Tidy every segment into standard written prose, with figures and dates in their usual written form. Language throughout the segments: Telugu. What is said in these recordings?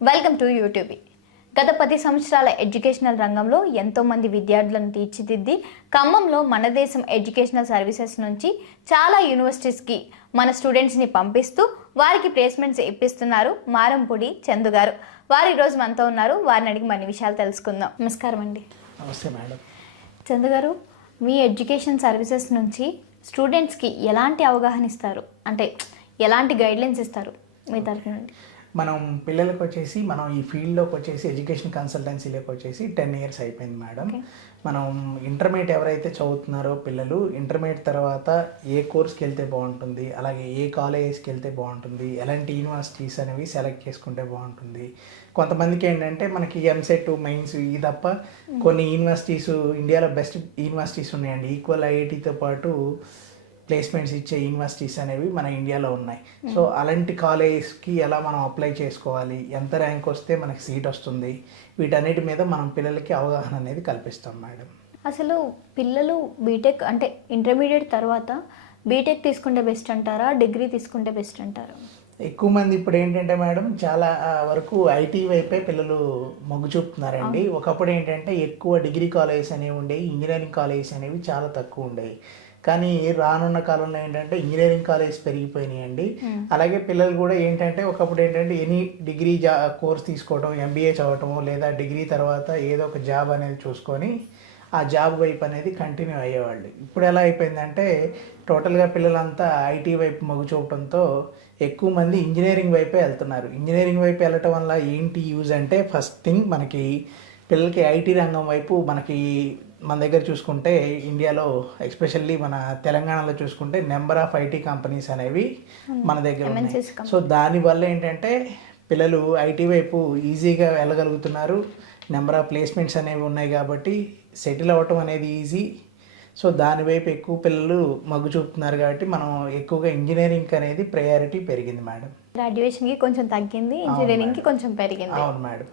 Welcome to YouTube. గత 10 సంవత్సరాల ఎడ్యుకేషనల్ రంగంలో ఎంతోమంది విద్యార్థులను తీర్చిదిద్ది ఖమ్మంలో మన దేశం ఎడ్యుకేషనల్ సర్వీసెస్ నుంచి చాలా యూనివర్సిటీస్కి మన స్టూడెంట్స్ని పంపిస్తూ వారికి ప్లేస్మెంట్స్ ఇప్పిస్తున్నారు మారంపూడి చందు గారు. వారు ఈరోజు మనతో ఉన్నారు. వారిని అడిగి మరిన్ని విషయాలు తెలుసుకుందాం. నమస్కారం అండి. నమస్తే మేడం. చందు గారు, మీ ఎడ్యుకేషన్ సర్వీసెస్ నుంచి స్టూడెంట్స్కి ఎలాంటి అవగాహన ఇస్తారు, అంటే ఎలాంటి గైడ్లైన్స్ ఇస్తారు మీ తరఫు నుండి? మనం పిల్లలకు వచ్చేసి మనం ఈ ఫీల్డ్లోకి వచ్చేసి ఎడ్యుకేషన్ కన్సల్టెన్సీలోకి వచ్చేసి 10 years అయిపోయింది మేడం. మనం ఇంటర్మీడియట్ ఎవరైతే చదువుతున్నారో పిల్లలు ఇంటర్మీడియట్ తర్వాత ఏ కోర్స్కి వెళ్తే బాగుంటుంది, అలాగే ఏ కాలేజెస్కి వెళ్తే బాగుంటుంది, ఎలాంటి యూనివర్సిటీస్ అనేవి సెలెక్ట్ చేసుకుంటే బాగుంటుంది. కొంతమందికి ఏంటంటే మనకి ఎంసెట్ మెయిన్స్ ఇది తప్ప కొన్ని యూనివర్సిటీస్ ఇండియాలో బెస్ట్ యూనివర్సిటీస్ ఉన్నాయండి. ఈక్వల్ ఐఐటితో పాటు ప్లేస్మెంట్స్ ఇచ్చే యూనివర్సిటీస్ అనేవి మన ఇండియాలో ఉన్నాయి. సో అలాంటి కాలేజ్కి ఎలా మనం అప్లై చేసుకోవాలి, ఎంత ర్యాంక్ వస్తే మనకి సీట్ వస్తుంది, వీటన్నిటి మీద మనం పిల్లలకి అవగాహన అనేది కల్పిస్తాం మేడం. అసలు పిల్లలు బీటెక్ అంటే ఇంటర్మీడియట్ తర్వాత బీటెక్ తీసుకుంటే బెస్ట్ అంటారా, డిగ్రీ తీసుకుంటే బెస్ట్ అంటారా? ఎక్కువ మంది ఇప్పుడు ఏంటంటే మేడం చాలా వరకు ఐటీ వైపే పిల్లలు మొగ్గు చూపుతున్నారండి. ఒకప్పుడు ఏంటంటే ఎక్కువ డిగ్రీ కాలేజెస్ అనేవి ఉండేవి, ఇంజనీరింగ్ కాలేజెస్ అనేవి చాలా తక్కువ ఉండేవి. కానీ రానున్న కాలంలో ఏంటంటే ఇంజనీరింగ్ కాలేజ్ పెరిగిపోయినాయండి. అలాగే పిల్లలు కూడా ఏంటంటే ఒకప్పుడు ఏంటంటే ఎనీ డిగ్రీ కోర్స్ తీసుకోవడం, ఎంబీఏ చదవటం, లేదా డిగ్రీ తర్వాత ఏదో ఒక జాబ్ అనేది చూసుకొని ఆ జాబ్ వైపు అనేది కంటిన్యూ అయ్యేవాళ్ళు. ఇప్పుడు ఎలా అయిపోయిందంటే టోటల్గా పిల్లలంతా ఐటీ వైపు మొగ్గు చూపడంతో ఎక్కువ మంది ఇంజనీరింగ్ వైపే వెళ్తున్నారు. ఇంజనీరింగ్ వైపు వెళ్ళటం వల్ల ఏంటి యూజ్ అంటే ఫస్ట్ థింగ్ మనకి పిల్లలకి ఐటీ రంగం వైపు మనకి మన దగ్గర చూసుకుంటే ఇండియాలో ఎస్పెషల్లీ మన తెలంగాణలో చూసుకుంటే నెంబర్ ఆఫ్ ఐటీ కంపెనీస్ అనేవి మన దగ్గర ఉన్నాయి. సో దానివల్ల ఏంటంటే పిల్లలు ఐటీ వైపు ఈజీగా వెళ్ళగలుగుతున్నారు. నెంబర్ ఆఫ్ ప్లేస్మెంట్స్ అనేవి ఉన్నాయి కాబట్టి సెటిల్ అవ్వటం అనేది ఈజీ. సో దానివైపు ఎక్కువ పిల్లలు మొగ్గు చూపుతున్నారు కాబట్టి మనం ఎక్కువగా ఇంజనీరింగ్ అనేది ప్రయారిటీ పెరిగింది మేడం. గ్రాడ్యుయేషన్కి కొంచెం తగ్గింది, ఇంజనీరింగ్కి కొంచెం పెరిగింది. అవును మేడం.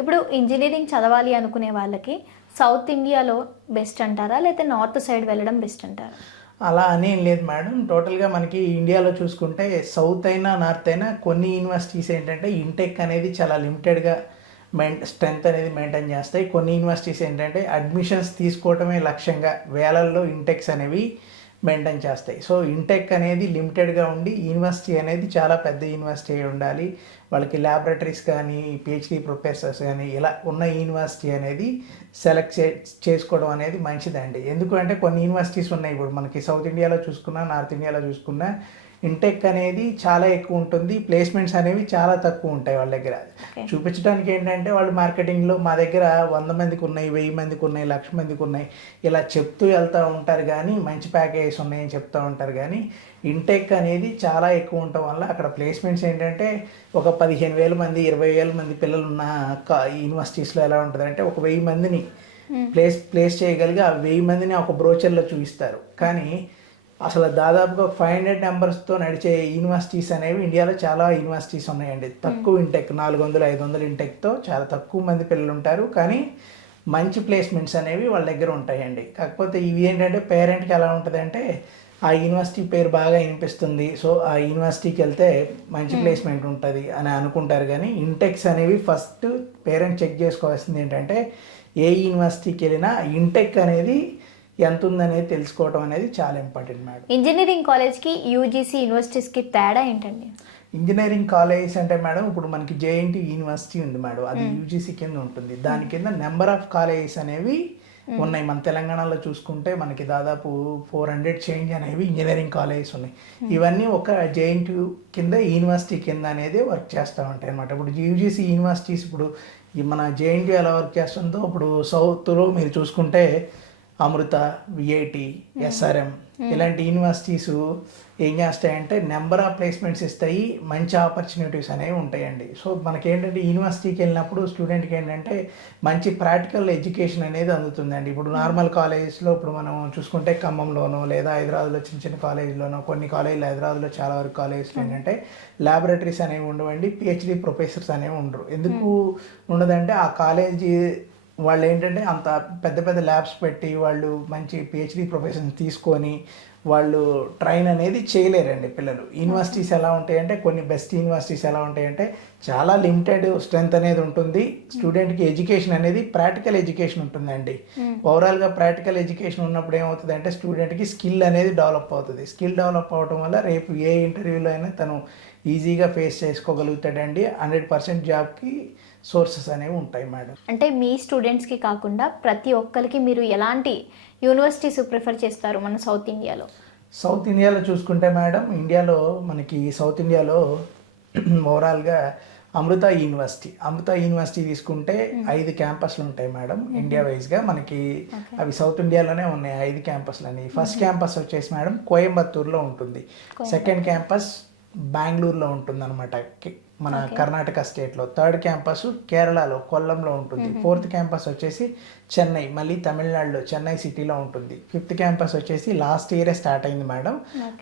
ఇప్పుడు ఇంజనీరింగ్ చదవాలి అనుకునే వాళ్ళకి సౌత్ ఇండియాలో బెస్ట్ అంటారా, లేకపోతే నార్త్ సైడ్ వెళ్ళడం బెస్ట్ అంటారా? అలా అనేం లేదు మేడం. టోటల్గా మనకి ఇండియాలో చూసుకుంటే సౌత్ అయినా నార్త్ అయినా కొన్ని యూనివర్సిటీస్ ఏంటంటే ఇంటెక్ అనేది చాలా లిమిటెడ్గా స్ట్రెంత్ అనేది మెయింటైన్ చేస్తాయి. కొన్ని యూనివర్సిటీస్ ఏంటంటే అడ్మిషన్స్ తీసుకోవటమే లక్ష్యంగా వేలల్లో ఇంటెక్స్ అనేవి మెయింటైన్ చేస్తాయి. సో ఇంటెక్ అనేది లిమిటెడ్గా ఉండి యూనివర్సిటీ అనేది చాలా పెద్ద యూనివర్సిటీ అయి ఉండాలి. వాళ్ళకి ల్యాబొరేటరీస్ కానీ పిహెచ్డి ప్రొఫెసర్స్ కానీ ఇలా ఉన్న యూనివర్సిటీ అనేది సెలెక్ట్ చేసుకోవడం అనేది మంచిదండి. ఎందుకంటే కొన్ని యూనివర్సిటీస్ ఉన్నాయి ఇప్పుడు మనకి సౌత్ ఇండియాలో చూసుకున్నా నార్త్ ఇండియాలో చూసుకున్నా ఇంటెక్ అనేది చాలా ఎక్కువ ఉంటుంది, ప్లేస్మెంట్స్ అనేవి చాలా తక్కువ ఉంటాయి వాళ్ళ దగ్గర. చూపించడానికి ఏంటంటే వాళ్ళు మార్కెటింగ్లో మా దగ్గర 100 మందికి ఉన్నాయి, 1000 మందికి ఉన్నాయి, 1,00,000 మందికి ఉన్నాయి ఇలా చెప్తూ వెళ్తూ ఉంటారు కానీ మంచి ప్యాకేజెస్ ఉన్నాయని చెప్తూ ఉంటారు. కానీ ఇంటెక్ అనేది చాలా ఎక్కువ ఉండటం వల్ల అక్కడ ప్లేస్మెంట్స్ ఏంటంటే ఒక 15,000 మంది 20,000 మంది పిల్లలు ఉన్న యూనివర్సిటీస్లో ఎలా ఉంటుందంటే ఒక 1000 మందిని ప్లేస్ చేయగలిగి ఆ 1000 మందిని ఒక బ్రోచర్లో చూపిస్తారు. కానీ అసలు దాదాపుగా 500 నెంబర్స్తో నడిచే యూనివర్సిటీస్ అనేవి ఇండియాలో చాలా యూనివర్సిటీస్ ఉన్నాయండి. తక్కువ ఇంటెక్ 400-500 ఇంటెక్తో చాలా తక్కువ మంది పిల్లలు ఉంటారు, కానీ మంచి ప్లేస్మెంట్స్ అనేవి వాళ్ళ దగ్గర ఉంటాయండి. కాకపోతే ఇవి ఏంటంటే పేరెంట్కి ఎలా ఉంటుందంటే ఆ యూనివర్సిటీ పేరు బాగా వినిపిస్తుంది, సో ఆ యూనివర్సిటీకి వెళ్తే మంచి ప్లేస్మెంట్ ఉంటుంది అని అనుకుంటారు. కానీ ఇంటెక్స్ అనేవి ఫస్ట్ పేరెంట్ చెక్ చేసుకోవాల్సింది ఏంటంటే ఏ యూనివర్సిటీకి వెళ్ళినా ఇంటెక్ అనేది ఎంత ఉందనేది తెలుసుకోవడం అనేది చాలా ఇంపార్టెంట్ మేడం. ఇంజనీరింగ్ కాలేజ్కి యూజీసీ యూనివర్సిటీస్కి తేడా ఏంటండి? ఇంజనీరింగ్ కాలేజెస్ అంటే మేడం ఇప్పుడు మనకి జేఎన్టీ యూనివర్సిటీ ఉంది మేడం, అది యూజీసీ కింద ఉంటుంది. దాని కింద నెంబర్ ఆఫ్ కాలేజెస్ అనేవి ఉన్నాయి. మన తెలంగాణలో చూసుకుంటే మనకి దాదాపు 400 చేంజ్ అనేవి ఇంజనీరింగ్ కాలేజెస్ ఉన్నాయి. ఇవన్నీ ఒక జేఎన్టీ కింద యూనివర్సిటీ కింద అనేది వర్క్ చేస్తూ ఉంటాయి అన్నమాట. ఇప్పుడు యూజీసీ యూనివర్సిటీస్ ఇప్పుడు మన జేఎన్టీ ఎలా వర్క్ చేస్తుందో ఇప్పుడు సౌత్లో మీరు చూసుకుంటే అమృత, విఐటి, ఎస్ఆర్ఎం ఇలాంటి యూనివర్సిటీస్ ఏం చేస్తాయంటే నెంబర్ ఆఫ్ ప్లేస్మెంట్స్ ఇస్తాయి, మంచి ఆపర్చునిటీస్ అనేవి ఉంటాయండి. సో మనకేంటంటే యూనివర్సిటీకి వెళ్ళినప్పుడు స్టూడెంట్కి ఏంటంటే మంచి ప్రాక్టికల్ ఎడ్యుకేషన్ అనేది అందుతుందండి. ఇప్పుడు నార్మల్ కాలేజెస్లో ఇప్పుడు మనం చూసుకుంటే ఖమ్మంలోనో లేదా హైదరాబాద్లో చిన్న చిన్న కాలేజీలోనో, కొన్ని కాలేజీలు హైదరాబాద్లో చాలా వరకు కాలేజెస్లో ఏంటంటే ల్యాబొరేటరీస్ అనేవి ఉండవండి, పిహెచ్డి ప్రొఫెసర్స్ అనేవి ఉండరు. ఎందుకు ఉండదంటే ఆ కాలేజీ వాళ్ళు ఏంటంటే అంత పెద్ద పెద్ద ల్యాబ్స్ పెట్టి వాళ్ళు మంచి పిహెచ్డి ప్రొఫెషన్ తీసుకొని వాళ్ళు ట్రైన్ అనేది చేయలేరండి పిల్లలు. యూనివర్సిటీస్ ఎలా ఉంటాయంటే కొన్ని బెస్ట్ యూనివర్సిటీస్ ఎలా ఉంటాయంటే చాలా లిమిటెడ్ స్ట్రెంత్ అనేది ఉంటుంది. స్టూడెంట్కి ఎడ్యుకేషన్ అనేది ప్రాక్టికల్ ఎడ్యుకేషన్ ఉంటుందండి. ఓవరాల్గా ప్రాక్టికల్ ఎడ్యుకేషన్ ఉన్నప్పుడు ఏమవుతుందంటే స్టూడెంట్కి స్కిల్ అనేది డెవలప్ అవుతుంది. స్కిల్ డెవలప్ అవడం వల్ల రేపు ఏ ఇంటర్వ్యూలో అయినా తను ఈజీగా ఫేస్ చేసుకోగలుగుతాడండి. 100% జాబ్కి సోర్సెస్ అనేవి ఉంటాయి మేడం. అంటే మీ స్టూడెంట్స్కి కాకుండా ప్రతి ఒక్కరికి మీరు ఎలాంటి యూనివర్సిటీస్ ప్రిఫర్ చేస్తారు మన సౌత్ ఇండియాలో? సౌత్ ఇండియాలో చూసుకుంటే మేడం, ఇండియాలో మనకి సౌత్ ఇండియాలో ఓవరాల్గా అమృత యూనివర్సిటీ తీసుకుంటే 5 క్యాంపస్లు ఉంటాయి మేడం ఇండియా వైజ్గా. మనకి అవి సౌత్ ఇండియాలోనే ఉన్నాయి 5 క్యాంపస్లు అని. ఫస్ట్ క్యాంపస్ వచ్చేసి మేడం కోయంబత్తూరులో ఉంటుంది. సెకండ్ క్యాంపస్ బెంగళూరులో ఉంటుంది అనమాట, మన కర్ణాటక స్టేట్లో. థర్డ్ క్యాంపస్ కేరళలో కొల్లంలో ఉంటుంది. ఫోర్త్ క్యాంపస్ వచ్చేసి చెన్నై, మళ్ళీ తమిళనాడులో చెన్నై సిటీలో ఉంటుంది. ఫిఫ్త్ క్యాంపస్ వచ్చేసి లాస్ట్ ఇయరే స్టార్ట్ అయింది మేడం.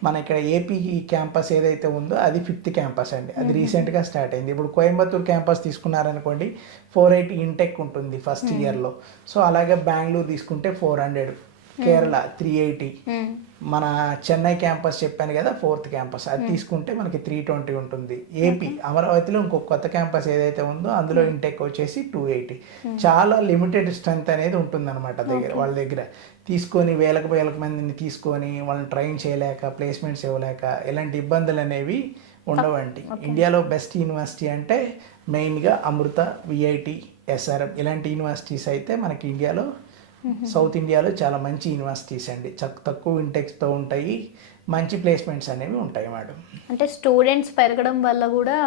మన ఇక్కడ ఏపీ క్యాంపస్ ఏదైతే ఉందో అది 5th క్యాంపస్ అండి, అది రీసెంట్గా స్టార్ట్ అయింది. ఇప్పుడు కోయంబత్తూరు క్యాంపస్ తీసుకున్నారనుకోండి 480 ఇంటెక్ ఉంటుంది ఫస్ట్ ఇయర్లో. సో అలాగే బెంగళూరు తీసుకుంటే 400, కేరళ 380, మన చెన్నై క్యాంపస్ చెప్పాను కదా 4th క్యాంపస్, అది తీసుకుంటే మనకి 320 ఉంటుంది. ఏపీ అమరావతిలో ఇంకొక కొత్త క్యాంపస్ ఏదైతే ఉందో అందులో ఇంటెక్ వచ్చేసి 280. చాలా లిమిటెడ్ స్ట్రెంత్ అనేది ఉంటుంది అనమాట వాళ్ళ దగ్గర. తీసుకొని వేలకు మందిని తీసుకొని వాళ్ళని ట్రైన్ చేయలేక, ప్లేస్మెంట్స్ ఇవ్వలేక ఇలాంటి ఇబ్బందులు అనేవి ఉండవండి. ఇండియాలో బెస్ట్ యూనివర్సిటీ అంటే మెయిన్గా అమృత, విఐటి, ఎస్ఆర్ఎం ఇలాంటి యూనివర్సిటీస్ అయితే మనకి ఇండియాలో సౌత్ ఇండియాలో చాలా మంచి యూనివర్సిటీస్ అండి. తక్కువ ఇంటెక్స్తో ఉంటాయి, మంచి ప్లేస్మెంట్స్ అనేవి ఉంటాయి మేడం. అంటే స్టూడెంట్స్ పెరగడం వల్ల కూడా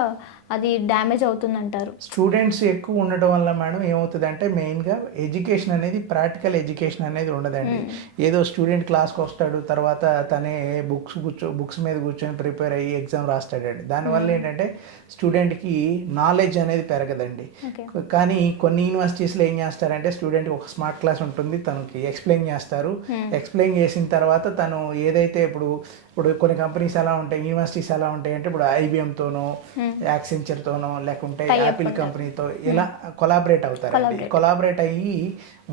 అది డ్యామేజ్ అవుతుందంటారు? స్టూడెంట్స్ ఎక్కువ ఉండడం వల్ల మేడం ఏమవుతుందంటే మెయిన్గా ఎడ్యుకేషన్ అనేది ప్రాక్టికల్ ఎడ్యుకేషన్ అనేది ఉండదండి. ఏదో స్టూడెంట్ క్లాస్కి వస్తాడు, తర్వాత తనే బుక్స్ మీద కూర్చొని ప్రిపేర్ అయ్యి ఎగ్జామ్ రాస్తాడండి. దానివల్ల ఏంటంటే స్టూడెంట్కి నాలెడ్జ్ అనేది పెరగదండి. కానీ కొన్ని యూనివర్సిటీస్లో ఏం చేస్తారంటే స్టూడెంట్కి ఒక స్మార్ట్ క్లాస్ ఉంటుంది, తనకి ఎక్స్ప్లెయిన్ చేస్తారు. ఎక్స్ప్లెయిన్ చేసిన తర్వాత తను ఏదైతే ఇప్పుడు కొన్ని కంపెనీస్ ఎలా ఉంటాయి, యూనివర్సిటీస్ ఎలా ఉంటాయి అంటే ఇప్పుడు ఐబిఎంతోనో, యాక్సెంచర్తోనో, లేకుంటే యాపిల్ కంపెనీతో ఇలా కొలాబరేట్ అవుతారండి. కొలాబరేట్ అయ్యి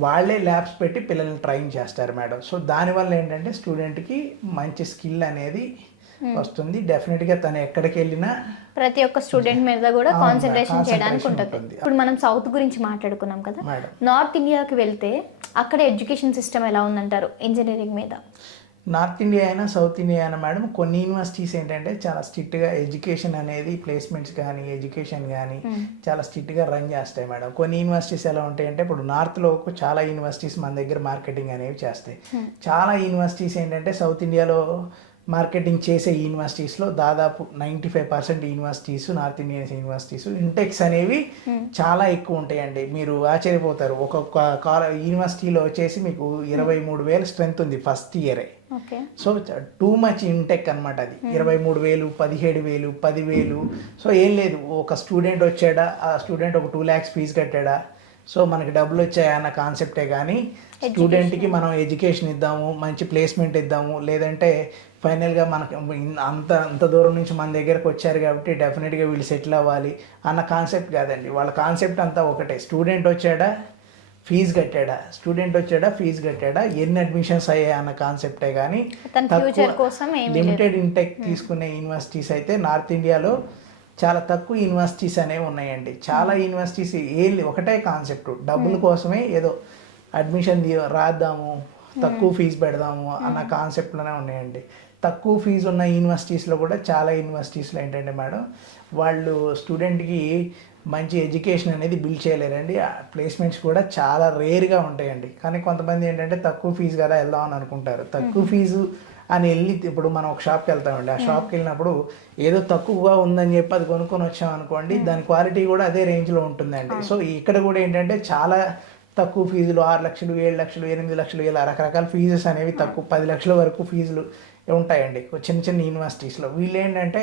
వాళ్ళే ల్యాబ్స్ పెట్టి పిల్లల్ని ట్రైన్ చేస్తారు మేడం. సో దానివల్ల ఏంటంటే స్టూడెంట్కి మంచి స్కిల్ అనేది వస్తుంది. డెఫినెట్గా తను ఎక్కడికి వెళ్ళినా ప్రతి ఒక్క స్టూడెంట్ మీద కూడా కాన్సన్ట్రేషన్ చేయడానికి ఉంటుంది. ఇప్పుడు మనం సౌత్ గురించి మాట్లాడుకున్నాం కదా, నార్త్ ఇండియాకి వెళ్తే అక్కడ ఎడ్యుకేషన్ సిస్టమ్ ఎలా ఉందంటారు ఇంజనీరింగ్ మీద? నార్త్ ఇండియా అయినా సౌత్ ఇండియా అయినా మేడం కొన్ని యూనివర్సిటీస్ ఏంటంటే చాలా స్ట్రిక్ట్గా ఎడ్యుకేషన్ అనేది ప్లేస్మెంట్స్ కానీ ఎడ్యుకేషన్ కానీ చాలా స్ట్రిక్ట్గా రన్ చేస్తాయి మేడం. కొన్ని యూనివర్సిటీస్ ఎలా ఉంటాయంటే ఇప్పుడు నార్త్లో చాలా యూనివర్సిటీస్ మన దగ్గర మార్కెటింగ్ అనేవి చేస్తాయి. చాలా యూనివర్సిటీస్ ఏంటంటే సౌత్ ఇండియాలో మార్కెటింగ్ చేసే యూనివర్సిటీస్లో దాదాపు 95% universities, north Indian universities Intex అనేవి చాలా ఎక్కువ ఉంటాయండి. మీరు ఆశ్చర్యపోతారు. ఒక్కొక్క యూనివర్సిటీలో వచ్చేసి మీకు 23,000 స్ట్రెంత్ ఉంది ఫస్ట్ ఇయరే. సో టూ మచ్ ఇంటెక్ అనమాట అది. 23,000, 17,000, 10,000. సో ఏం లేదు, ఒక స్టూడెంట్ వచ్చాడా, ఆ స్టూడెంట్ ఒక 2 lakhs ఫీజు కట్టాడా, సో మనకి డబ్బులు వచ్చాయా అన్న కాన్సెప్టే కానీ స్టూడెంట్కి మనం ఎడ్యుకేషన్ ఇద్దాము, మంచి ప్లేస్మెంట్ ఇద్దాము, లేదంటే ఫైనల్గా మనకు అంత దూరం నుంచి మన దగ్గరకు వచ్చారు కాబట్టి డెఫినెట్గా వీళ్ళు సెటిల్ అవ్వాలి అన్న కాన్సెప్ట్ కాదండి. వాళ్ళ కాన్సెప్ట్ అంతా ఒకటే, స్టూడెంట్ వచ్చాడా ఫీజు కట్టాడా, ఎన్ని అడ్మిషన్స్ అయ్యాయి అన్న కాన్సెప్టే కానీ లిమిటెడ్ ఇంటెక్ తీసుకునే యూనివర్సిటీస్ అయితే నార్త్ ఇండియాలో చాలా తక్కువ యూనివర్సిటీస్ అనేవి ఉన్నాయండి. చాలా యూనివర్సిటీస్ ఒకటే కాన్సెప్ట్, డబ్బుల కోసమే ఏదో అడ్మిషన్ రాద్దాము, తక్కువ ఫీజు పెడదాము అన్న కాన్సెప్ట్లోనే ఉన్నాయండి. తక్కువ ఫీజు ఉన్న యూనివర్సిటీస్లో కూడా చాలా యూనివర్సిటీస్లో ఏంటంటే మేడం వాళ్ళు స్టూడెంట్కి మంచి ఎడ్యుకేషన్ అనేది బిల్డ్ చేయలేరండి. ప్లేస్మెంట్స్ కూడా చాలా రేర్గా ఉంటాయండి. కానీ కొంతమంది ఏంటంటే తక్కువ ఫీజు కదా వెళ్దామని అనుకుంటారు. తక్కువ ఫీజు అని వెళ్ళి ఇప్పుడు మనం ఒక షాప్కి వెళ్తామండి, ఆ షాప్కి వెళ్ళినప్పుడు ఏదో తక్కువగా ఉందని చెప్పి అది కొనుక్కొని వచ్చామనుకోండి, దాని క్వాలిటీ కూడా అదే రేంజ్లో ఉంటుందండి. సో ఇక్కడ కూడా ఏంటంటే చాలా తక్కువ ఫీజులు 6 లక్షలు, 7 లక్షలు, 8 లక్షలు ఇలా రకరకాల ఫీజెస్ అనేవి తక్కువ 10 లక్షల వరకు ఫీజులు ఉంటాయండి చిన్న యూనివర్సిటీస్లో. వీళ్ళు ఏంటంటే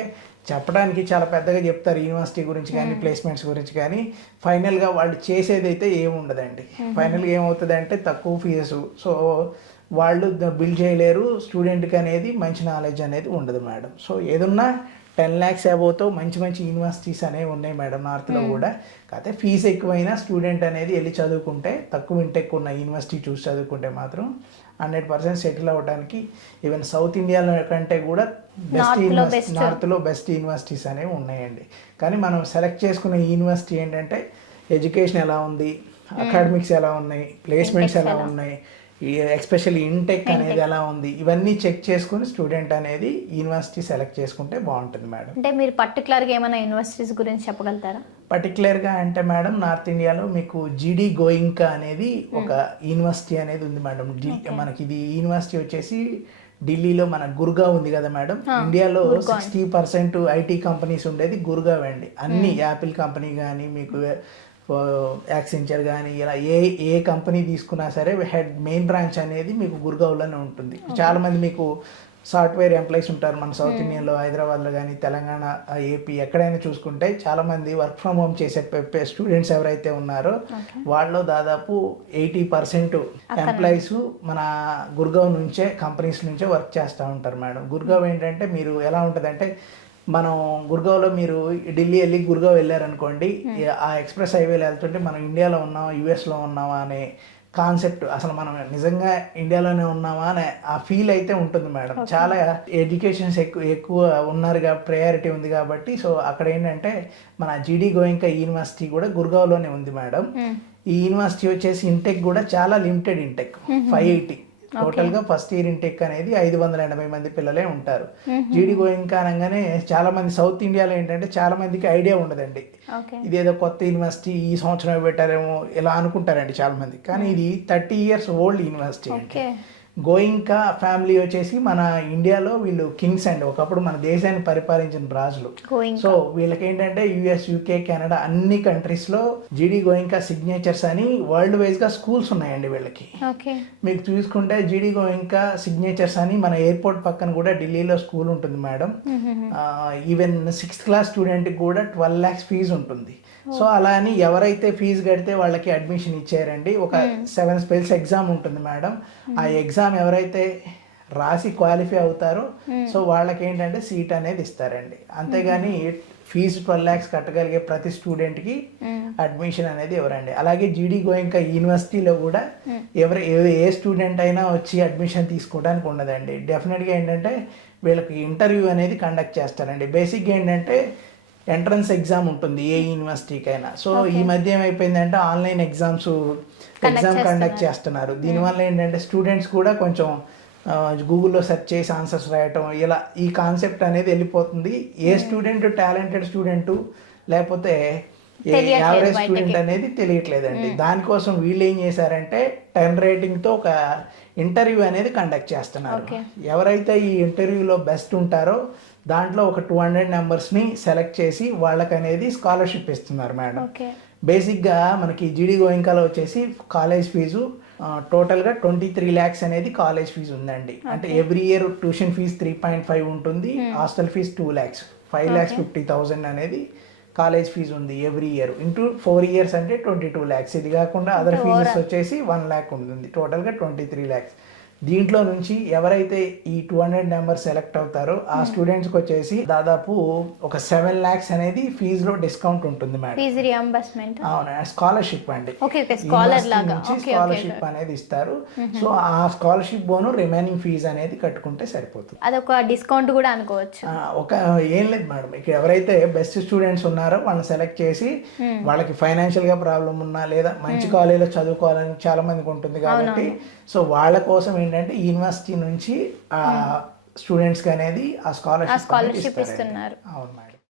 చెప్పడానికి చాలా పెద్దగా చెప్తారు యూనివర్సిటీ గురించి కానీ ప్లేస్మెంట్స్ గురించి, కానీ ఫైనల్గా వాళ్ళు చేసేది అయితే ఏముండదండి. ఫైనల్గా ఏమవుతుందంటే తక్కువ ఫీజు, సో వాళ్ళు బిల్డ్ చేయలేరు, స్టూడెంట్కి అనేది మంచి నాలెడ్జ్ అనేది ఉండదు మేడం. సో ఏదన్నా 10 lakhs అబోవ్తో మంచి మంచి యూనివర్సిటీస్ అనేవి ఉన్నాయి మేడం నార్త్లో కూడా. కాకపోతే ఫీజు ఎక్కువైనా స్టూడెంట్ అనేది వెళ్ళి చదువుకుంటే, తక్కువ ఇంటెక్ ఉన్న యూనివర్సిటీ చూసి చదువుకుంటే మాత్రం 100% సెటిల్ అవ్వడానికి ఈవెన్ సౌత్ ఇండియాలో కంటే కూడా నార్త్లో బెస్ట్ యూనివర్సిటీస్ అనేవి ఉన్నాయండి. కానీ మనం సెలెక్ట్ చేసుకున్న యూనివర్సిటీ ఏంటంటే ఎడ్యుకేషన్ ఎలా ఉంది, అకాడమిక్స్ ఎలా ఉన్నాయి, ప్లేస్మెంట్స్ ఎలా ఉన్నాయి, ఎస్పెషల్లీ ఇంటెక్ అనేది ఎలా ఉంది, ఇవన్నీ చెక్ చేసుకుని స్టూడెంట్ అనేది యూనివర్సిటీ సెలెక్ట్ చేసుకుంటే బాగుంటుంది మేడం. అంటే మీరు పర్టికులర్గా ఏమైనా యూనివర్సిటీస్ గురించి చెప్పగలుగుతారా? పర్టికులర్గా అంటే మేడం నార్త్ ఇండియాలో మీకు జీడి గోయింకా అనేది ఒక యూనివర్సిటీ అనేది ఉంది మేడం. మనకి ఇది యూనివర్సిటీ వచ్చేసి ఢిల్లీలో మన గుర్గావ్ ఉంది కదా మేడం. ఇండియాలో 60% ఐటీ కంపెనీస్ ఉండేది గుర్గావ్ అండి. అన్ని యాపిల్ కంపెనీ కానీ, మీకు యాక్సెంచర్ కానీ, ఇలా ఏ కంపెనీ తీసుకున్నా సరే మెయిన్ బ్రాంచ్ అనేది మీకు గుర్గావ్లోనే ఉంటుంది. చాలామంది మీకు సాఫ్ట్వేర్ ఎంప్లాయీస్ ఉంటారు మన సౌత్ ఇండియన్లో, హైదరాబాద్లో కానీ, తెలంగాణ, ఏపీ ఎక్కడైనా చూసుకుంటే చాలామంది వర్క్ ఫ్రమ్ హోమ్ చేసే స్టూడెంట్స్ ఎవరైతే ఉన్నారో వాళ్ళు దాదాపు 80% ఎంప్లాయీస్ మన గుర్గావ్ నుంచే, కంపెనీస్ నుంచే వర్క్ చేస్తూ ఉంటారు మేడం. గుర్గావ్ ఏంటంటే మీరు ఎలా ఉంటుందంటే, మనం గుర్గావ్లో మీరు ఢిల్లీ వెళ్ళి గుర్గావ్ వెళ్ళారనుకోండి, ఆ ఎక్స్ప్రెస్ హైవేలో వెళ్తుంటే మనం ఇండియాలో ఉన్నామా యుఎస్లో ఉన్నామా అనే కాన్సెప్ట్, అసలు మనం నిజంగా ఇండియాలోనే ఉన్నామా అనే ఆ ఫీల్ అయితే ఉంటుంది మేడం. చాలా ఎడ్యుకేషన్స్ ఎక్కువ ఉన్నారు, ప్రయారిటీ ఉంది కాబట్టి. సో అక్కడ ఏంటంటే మన జీడి గోయింకా యూనివర్సిటీ కూడా గుర్గావ్లోనే ఉంది మేడం. ఈ యూనివర్సిటీ వచ్చేసి ఇంటెక్ కూడా చాలా లిమిటెడ్ ఇంటెక్, 580 టోటల్గా ఫస్ట్ ఇయర్ ఇంటెక్ అనేది 580 మంది పిల్లలే ఉంటారు. జీడి గోయింకా అనగానే చాలా మంది సౌత్ ఇండియాలో ఏంటంటే చాలా మందికి ఐడియా ఉండదండి, ఇదేదో కొత్త యూనివర్సిటీ ఈ సంవత్సరం పెట్టారేమో ఇలా అనుకుంటారండి చాలా మంది. కానీ ఇది 30 years ఓల్డ్ యూనివర్సిటీ అండి. గోయింకా ఫ్యామిలీ వచ్చేసి మన ఇండియాలో వీళ్ళు కింగ్స్ అండి, ఒకప్పుడు మన దేశాన్ని పరిపాలించిన రాజులు. సో వీళ్ళకి ఏంటంటే యుఎస్, యూకే, కెనడా అన్ని కంట్రీస్లో జీడి గోయింకా సిగ్నేచర్స్ అని వరల్డ్ వైజ్గా స్కూల్స్ ఉన్నాయండి వీళ్ళకి. మీకు చూసుకుంటే జీడి గోయింకా సిగ్నేచర్స్ అని మన ఎయిర్పోర్ట్ పక్కన కూడా ఢిల్లీలో స్కూల్ ఉంటుంది మేడం. ఈవెన్ 6th class స్టూడెంట్కి కూడా 12 lakhs ఫీజు ఉంటుంది. సో అలా అని ఎవరైతే ఫీజు కడితే వాళ్ళకి అడ్మిషన్ ఇచ్చారండి. ఒక 7 spells ఎగ్జామ్ ఉంటుంది మేడం. ఆ ఎగ్జామ్ ఎవరైతే రాసి క్వాలిఫై అవుతారో సో వాళ్ళకి ఏంటంటే సీట్ అనేది ఇస్తారండి. అంతేగాని ఫీజు 12 lakhs కట్టగలిగే ప్రతి స్టూడెంట్కి అడ్మిషన్ అనేది ఎవరండి. అలాగే జీడి గోయింకా యూనివర్సిటీలో కూడా ఏ స్టూడెంట్ అయినా వచ్చి అడ్మిషన్ తీసుకోవడానికి ఉండదండి. డెఫినెట్గా ఏంటంటే వీళ్ళకి ఇంటర్వ్యూ అనేది కండక్ట్ చేస్తారండి. బేసిక్గా ఏంటంటే ఎంట్రన్స్ ఎగ్జామ్ ఉంటుంది ఏ యూనివర్సిటీకైనా. సో ఈ మధ్య ఏమైపోయిందంటే ఆన్లైన్ ఎగ్జామ్ కండక్ట్ చేస్తున్నారు. దీనివల్ల ఏంటంటే స్టూడెంట్స్ కూడా కొంచెం గూగుల్లో సెర్చ్ చేసి ఆన్సర్స్ రాయటం, ఇలా ఈ కాన్సెప్ట్ అనేది వెళ్ళిపోతుంది. ఏ స్టూడెంట్ టాలెంటెడ్ స్టూడెంట్ లేకపోతే యావరేజ్ స్టూడెంట్ అనేది తెలియట్లేదండి. దానికోసం వీళ్ళు ఏం చేశారంటే 10 ratingతో ఒక ఇంటర్వ్యూ అనేది కండక్ట్ చేస్తున్నారు. ఎవరైతే ఈ ఇంటర్వ్యూలో బెస్ట్ ఉంటారో దాంట్లో ఒక 200 మెంబర్స్ని సెలెక్ట్ చేసి వాళ్ళకి అనేది స్కాలర్షిప్ ఇస్తున్నారు మేడం. బేసిక్గా మనకి జీడి గోయింకాలో వచ్చేసి కాలేజ్ ఫీజు టోటల్గా 23 lakhs అనేది కాలేజ్ ఫీజు ఉందండి. అంటే ఎవ్రీ ఇయర్ ట్యూషన్ ఫీజు 3.5 ఉంటుంది, హాస్టల్ ఫీజు 2 lakhs, 5,50,000 అనేది కాలేజ్ ఫీజు ఉంది ఎవ్రీ ఇయర్. ఇంటూ 4 years అంటే 22 lakhs. ఇది కాకుండా అదర్ ఫీజెస్ వచ్చేసి 1 lakh ఉంటుంది. టోటల్గా 23 lakhs. దీంట్లో నుంచి ఎవరైతే ఈ 200 మెంబర్స్ సెలెక్ట్ అవుతారో ఆ స్టూడెంట్స్కి వచ్చేసి దాదాపు ఒక 7 lakhs అనేది ఫీజులో డిస్కౌంట్ ఉంటుంది మేడం. ఫీజు రియంబర్స్మెంట్, అవునా, స్కాలర్షిప్ అండి. స్కాలర్షిప్ అనేది ఇస్తారు. సో ఆ స్కాలర్షిప్ బోను రిమైనింగ్ ఫీజు అనేది కట్టుకుంటే సరిపోతుంది. అదొక డిస్కౌంట్ కూడా అనుకోవచ్చు. ఒక ఏం లేదు మేడం, ఇక్కడ ఎవరైతే బెస్ట్ స్టూడెంట్స్ ఉన్నారో వాళ్ళని సెలెక్ట్ చేసి వాళ్ళకి ఫైనాన్షియల్ గా ప్రాబ్లం ఉన్నా లేదా మంచి కాలేజీలో చదువుకోవాలని చాలా మందికి ఉంటుంది కాబట్టి సో వాళ్ళ కోసం ఏంటంటే యూనివర్సిటీ నుంచి ఆ స్టూడెంట్స్కి అనేది ఆ స్కాలర్షిప్ ఇస్తున్నారు. అవును మేడం.